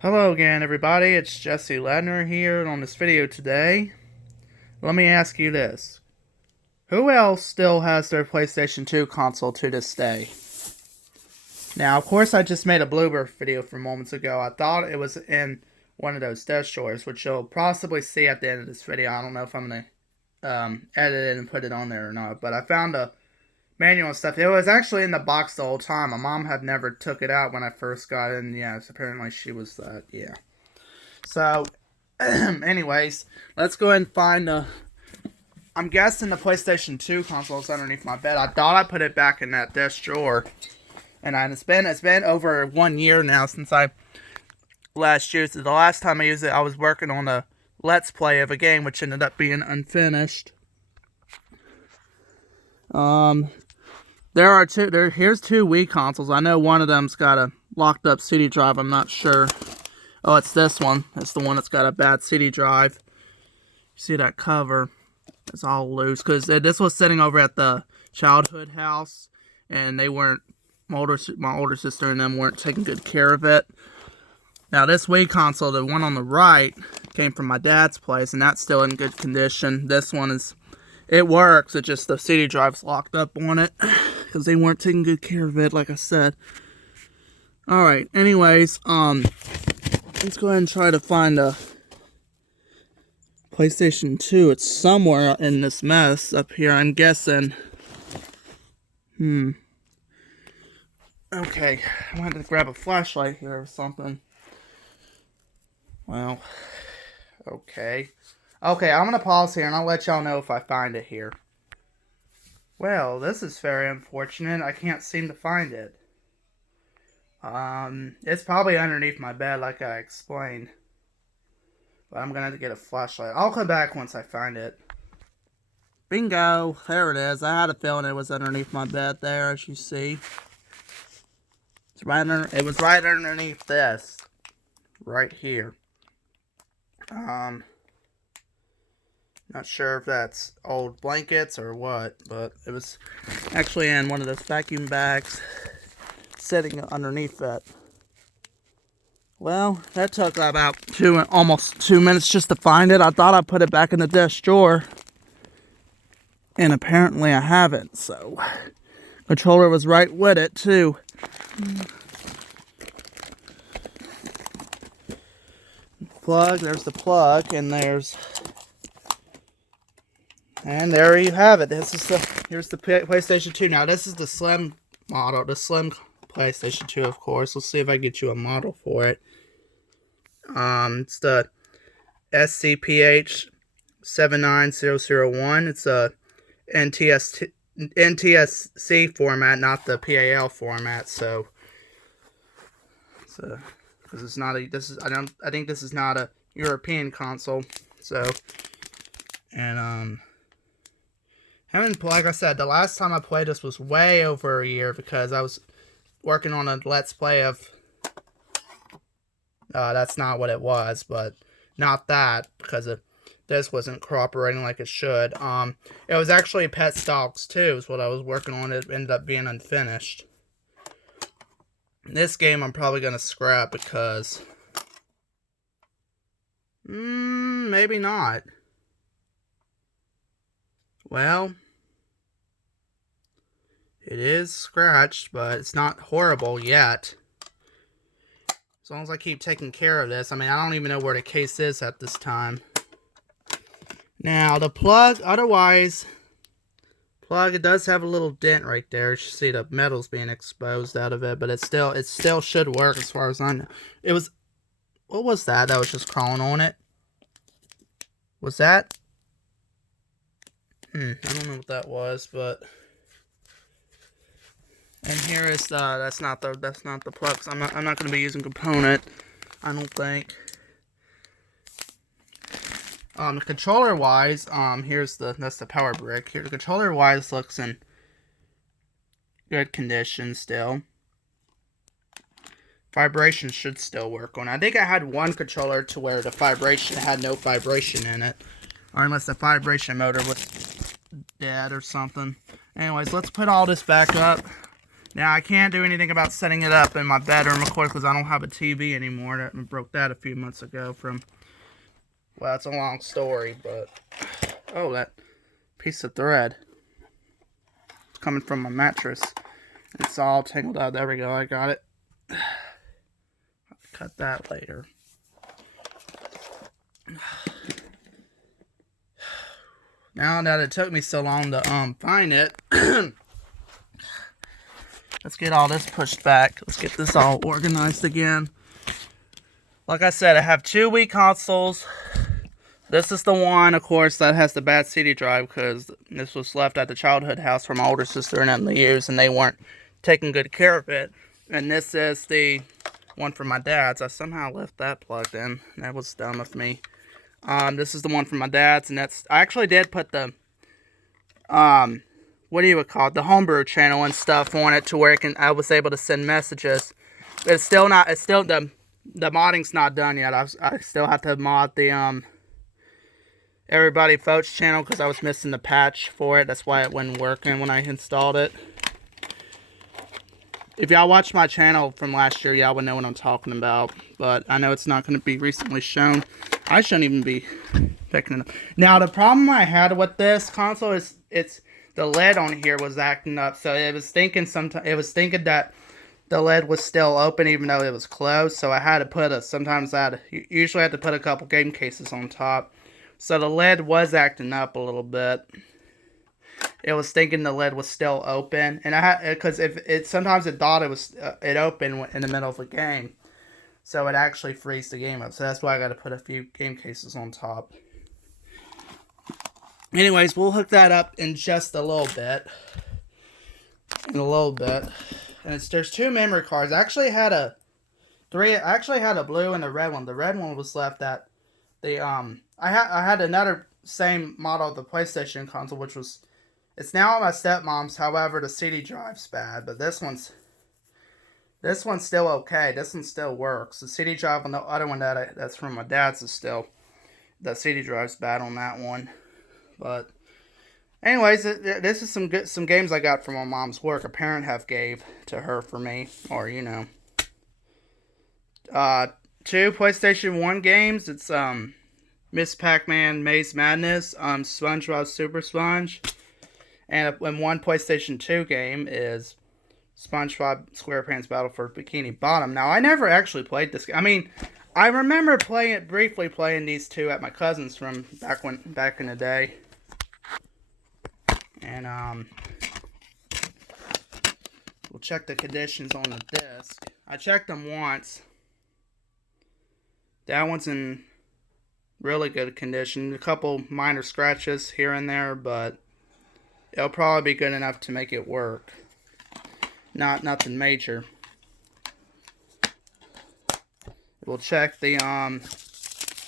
Hello again, everybody. It's Jesse Ladner here, and on this video today, let me ask you this. Who else still has their PlayStation 2 console to this day? Now, of course, I just made a blooper video from moments ago. I thought it was in one of those desk drawers, which you'll possibly see at the end of this video. I don't know if I'm going to edit it and put it on there or not, but I found a manual and stuff. It was actually in the box the whole time. My mom had never took it out when I first got it, and yes, apparently she was that, yeah. So, anyways, let's go ahead and find I'm guessing the PlayStation 2 console is underneath my bed. I thought I put it back in that desk drawer. And it's been over 1 year now since I last used it. The last time I used it, I was working on a Let's Play of a game, which ended up being unfinished. Here's two Wii consoles. I know one of them's got a locked up CD drive. I'm not sure. Oh, it's this one. It's the one that's got a bad CD drive. You see that cover? It's all loose because this was sitting over at the childhood house, and they weren't. My older sister and them weren't taking good care of it. Now this Wii console, the one on the right, came from my dad's place, and that's still in good condition. This one it works. It's just the CD drive's locked up on it because they weren't taking good care of it, like I said. All right. Anyways, let's go ahead and try to find a PlayStation 2. It's somewhere in this mess up here, I'm guessing. Okay, I wanted to grab a flashlight here or something. Well, okay. Okay, I'm gonna pause here and I'll let y'all know if I find it here. Well, this is very unfortunate. I can't seem to find it. It's probably underneath my bed like I explained. But I'm gonna have to get a flashlight. I'll come back once I find it. Bingo! There it is. I had a feeling it was underneath my bed there, as you see. It was right underneath this. Right here. Not sure if that's old blankets or what, but it was actually in one of those vacuum bags sitting underneath it. Well, that took about almost 2 minutes just to find it. I thought I put it back in the desk drawer, and apparently I haven't, so controller was right with it too. Plug, there's the plug, and there you have it. Here's the PlayStation 2. Now this is the slim model, the slim PlayStation 2, of course. Let's see if I can get you a model for it. It's the SCPH 79001. It's a NTSC format, not the PAL format. So because it's not I think this is not a European console. So, and like I said, the last time I played this was way over a year because I was working on a Let's Play of that's not what it was, but not that, because this wasn't cooperating like it should. It was actually Pet Dogs 2 is what I was working on. It ended up being unfinished. This game I'm probably going to scrap because maybe not. Well, it is scratched, but it's not horrible yet. As long as I keep taking care of this. I mean, I don't even know where the case is at this time. Now, the plug, it does have a little dent right there. You should see the metal's being exposed out of it, but it still should work as far as I know. What was that was just crawling on it? Was that? I don't know what that was, but. And here is that's not the plug. I'm not going to be using component, I don't think. The controller wise, that's the power brick. Here, the controller wise looks in good condition still. Vibration should still work on it. I think I had one controller to where the vibration had no vibration in it, or unless the vibration motor was dead or something. Anyways, let's put all this back up. Now, I can't do anything about setting it up in my bedroom, of course, because I don't have a TV anymore. I broke that a few months ago from... Well, it's a long story, but... Oh, that piece of thread. It's coming from my mattress. It's all tangled out. There we go. I got it. I'll cut that later. Now that it took me so long to find it, let's get all this pushed back. Let's get this all organized again. Like I said, I have 2 Wii consoles. This is the one, of course, that has the bad CD drive because this was left at the childhood house from my older sister and the years, and they weren't taking good care of it. And this is the one from my dad's. I somehow left that plugged in. That was dumb of me. This is the one from my dad's, and that's... I actually did put the... what do you call it? The homebrew channel and stuff on it to where I was able to send messages. But it's still not... It's still... The modding's not done yet. I still have to mod the... Everybody Votes channel because I was missing the patch for it. That's why it wasn't working when I installed it. If y'all watched my channel from last year, y'all would know what I'm talking about. But I know it's not going to be recently shown. I shouldn't even be picking it up. Now, the problem I had with this console is the lid on here was acting up. So it was thinking that the lid was still open even though it was closed. So I had to put usually I had to put a couple game cases on top. So the lid was acting up a little bit. It was thinking the lid was still open, and because sometimes it thought it opened in the middle of a game, so it actually freezed the game up. So that's why I got to put a few game cases on top. Anyways, we'll hook that up in just a little bit. And there's 2 memory cards. I actually had a blue and a red one. The red one was left at the I had another same model of the PlayStation console, which was... It's now at my stepmom's, however, the CD drive's bad, but this one's still okay. This one still works. The CD drive on the other one that's from my dad's is still... The CD drive's bad on that one. But, anyways, this is some games I got from my mom's work. A parent have gave to her for me, or, you know. 2 PlayStation 1 games. It's, Miss Pac-Man Maze Madness, SpongeBob Super Sponge, and 1 PlayStation 2 game is SpongeBob SquarePants Battle for Bikini Bottom. Now, I never actually played this game. I mean, I remember briefly playing these 2 at my cousin's from back in the day. And, we'll check the conditions on the disc. I checked them once. That one's in really good condition. A couple minor scratches here and there, but it'll probably be good enough to make it work. Nothing major. We'll check the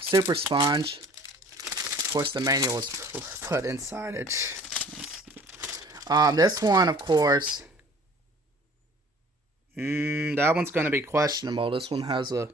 Super Sponge. Of course, the manual was put inside it. This one, of course, that one's going to be questionable. This one has a...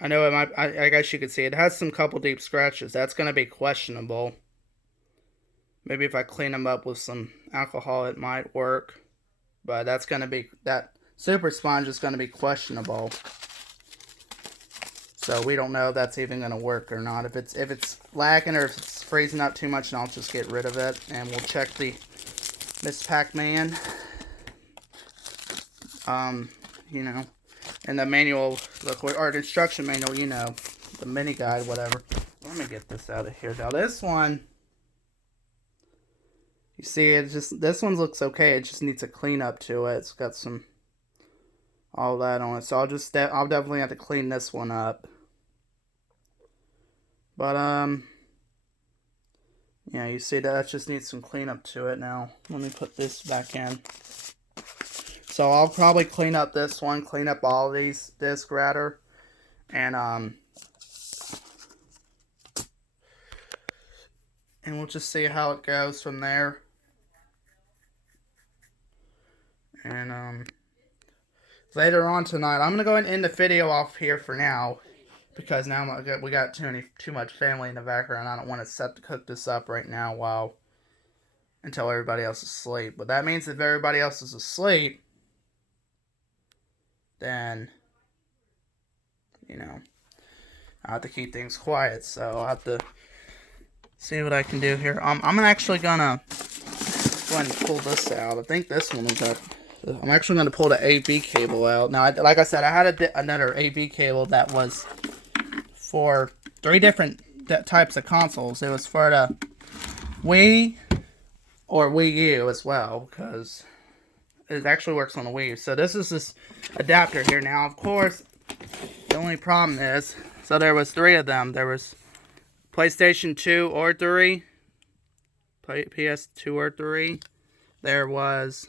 I know it might... I guess you could see it has some couple deep scratches. That's going to be questionable. Maybe if I clean them up with some alcohol, it might work. But that's going to be... That Super Sponge is going to be questionable. So we don't know if that's even going to work or not. If it's lagging or if it's freezing up too much, then I'll just get rid of it. And we'll check the Miss Pac-Man. You know... And the manual, or the instruction manual, you know, the mini guide, whatever. Let me get this out of here. Now, this one, you see, this one looks okay. It just needs a cleanup to it. It's got all that on it. So I'll definitely have to clean this one up. But, yeah, you see that just needs some cleanup to it now. Let me put this back in. So I'll probably clean up this one, clean up all of these disc rather, and we'll just see how it goes from there. And later on tonight, I'm gonna go ahead and end the video off here for now because now we got too much family in the background. I don't want to cook this up right now while until everybody else is asleep. But that means if everybody else is asleep, then, you know, I have to keep things quiet. So I'll have to see what I can do here. I'm actually gonna go ahead and pull this out. I think this one is up. I'm actually gonna pull the AV cable out. Now, like I said, I had another AV cable that was for 3 different types of consoles. It was for the Wii or Wii U as well, because it actually works on the Wii U. So this is this adapter here. Now, of course, the only problem is, so there was 3 of them. There was PlayStation 2 or 3, PS2 or 3. There was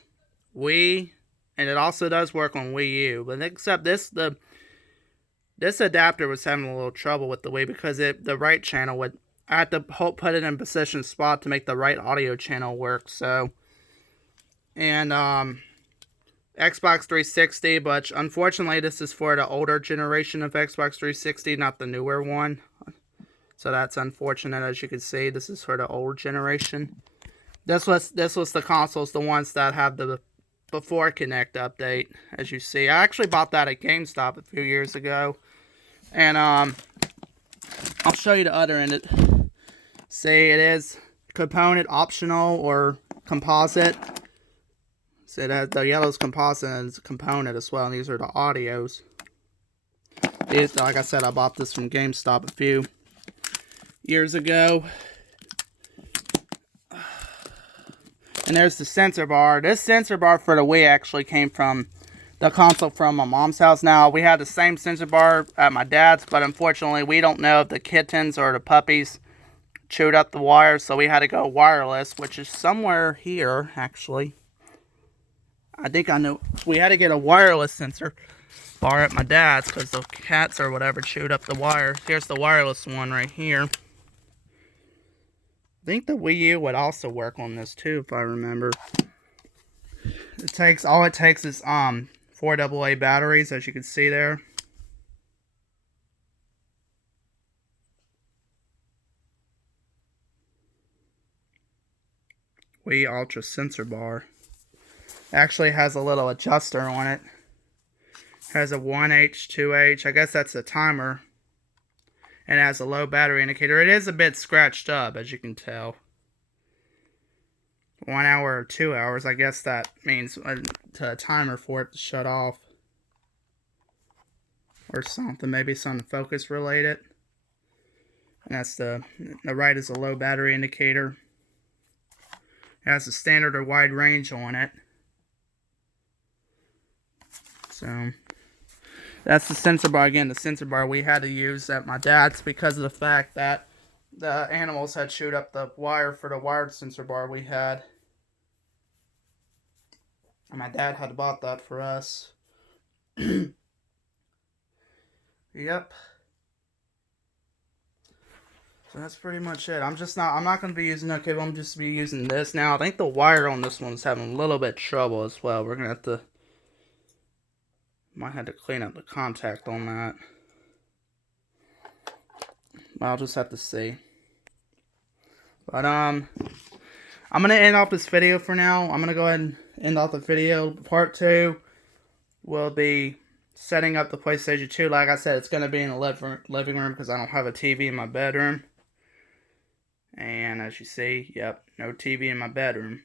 Wii, and it also does work on Wii U. But except this adapter was having a little trouble with the Wii because the right channel would, I had to put it in position spot to make the right audio channel work. So, and Xbox 360, but unfortunately this is for the older generation of Xbox 360, not the newer one. So that's unfortunate. As you can see, this is for the old generation. This was the consoles, the ones that have the Before Connect update. As you see, I actually bought that at GameStop a few years ago, and I'll show you the other end. See, it is component optional or composite. So that the yellow's composite and it's a component as well. And these are the audios. These, like I said, I bought this from GameStop a few years ago. And there's the sensor bar. This sensor bar for the Wii actually came from the console from my mom's house. Now, we had the same sensor bar at my dad's, but unfortunately, we don't know if the kittens or the puppies chewed up the wire, so we had to go wireless, which is somewhere here, actually. I think I know. We had to get a wireless sensor bar at my dad's because the cats or whatever chewed up the wire. Here's the wireless one right here. I think the Wii U would also work on this too, if I remember. All it takes is 4 AA batteries, as you can see there. Wii Ultra sensor bar. Actually has a little adjuster on it. Has a 1H, 2H. I guess that's a timer. And it has a low battery indicator. It is a bit scratched up, as you can tell. 1 hour or 2 hours. I guess that means a timer for it to shut off. Or something. Maybe something focus related. And that's the right is a low battery indicator. It has a standard or wide range on it. So that's the sensor bar. Again, the sensor bar we had to use at my dad's because of the fact that the animals had chewed up the wire for the wired sensor bar we had. And my dad had bought that for us. Yep. So that's pretty much it. I'm not going to be using that cable. I'm just be using this. Now, I think the wire on this one's having a little bit of trouble as well. We're going to have to, might have to clean up the contact on that. But I'll just have to see. But, I'm going to end off this video for now. I'm going to go ahead and end off the video. Part 2 will be setting up the PlayStation 2. Like I said, it's going to be in the living room because I don't have a TV in my bedroom. And as you see, yep, no TV in my bedroom.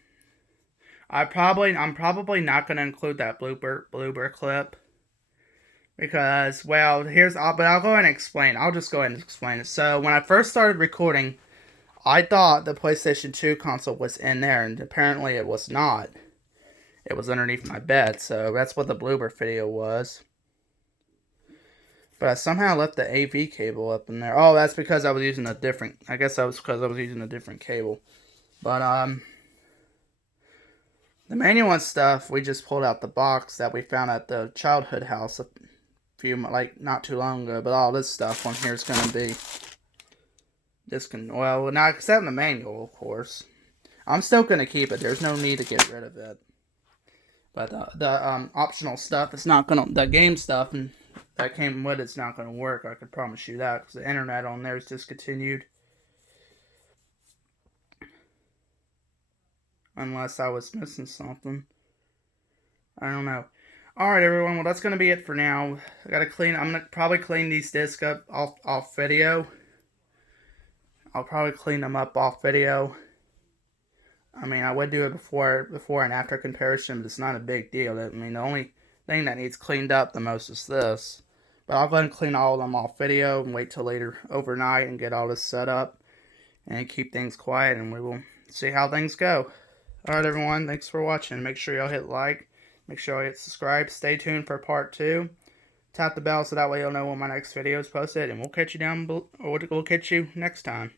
I'm probably not going to include that blooper clip. Because, well, but I'll go ahead and explain. I'll just go ahead and explain it. So, when I first started recording, I thought the PlayStation 2 console was in there, and apparently it was not. It was underneath my bed, so that's what the blooper video was. But I somehow left the AV cable up in there. Oh, that's because I was using a different, I guess that was because I was using a different cable. But, the manual and stuff, we just pulled out the box that we found at the childhood house not too long ago. But all this stuff on here is going to be, well, not except the manual, of course. I'm still going to keep it. There's no need to get rid of it. But the optional stuff, it's not going to, the game stuff and that came with it's not going to work. I can promise you that, because the internet on there is discontinued. unless I was missing something. I don't know. Alright, everyone. Well, that's going to be it for now. I'm going to probably clean these discs up off video. I'll probably clean them up off video. I mean, I would do it before and after comparison, but it's not a big deal. I mean, the only thing that needs cleaned up the most is this. But I'll go ahead and clean all of them off video and wait till later overnight and get all this set up and keep things quiet, and we will see how things go. Alright, everyone. Thanks for watching. Make sure y'all hit like. Make sure y'all hit subscribe. Stay tuned for part 2. Tap the bell so that way you'll know when my next video is posted, and we'll catch you we'll catch you next time.